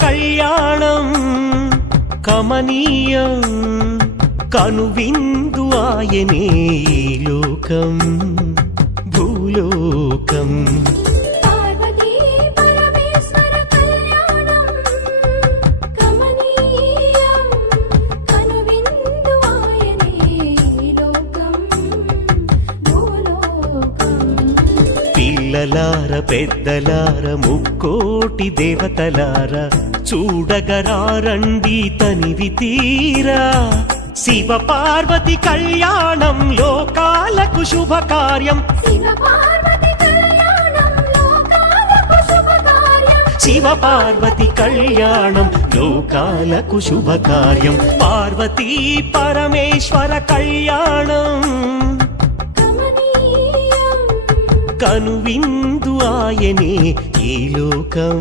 కళ్యాణం కమనీయం కనువిందు ఆయనే ఈ లోకం భూలోకం పిల్లలార పెద్దలార ముక్కోటి దేవతలార చూడగరారండి తనివి తీరా శివ పార్వతి కళ్యాణం లోకాలకు శుభకార్యం శివ పార్వతి కళ్యాణం లోకాలకు శుభకార్యం పార్వతీ పరమేశ్వర కళ్యాణం కనువిందు ఆయనే ఈ లోకం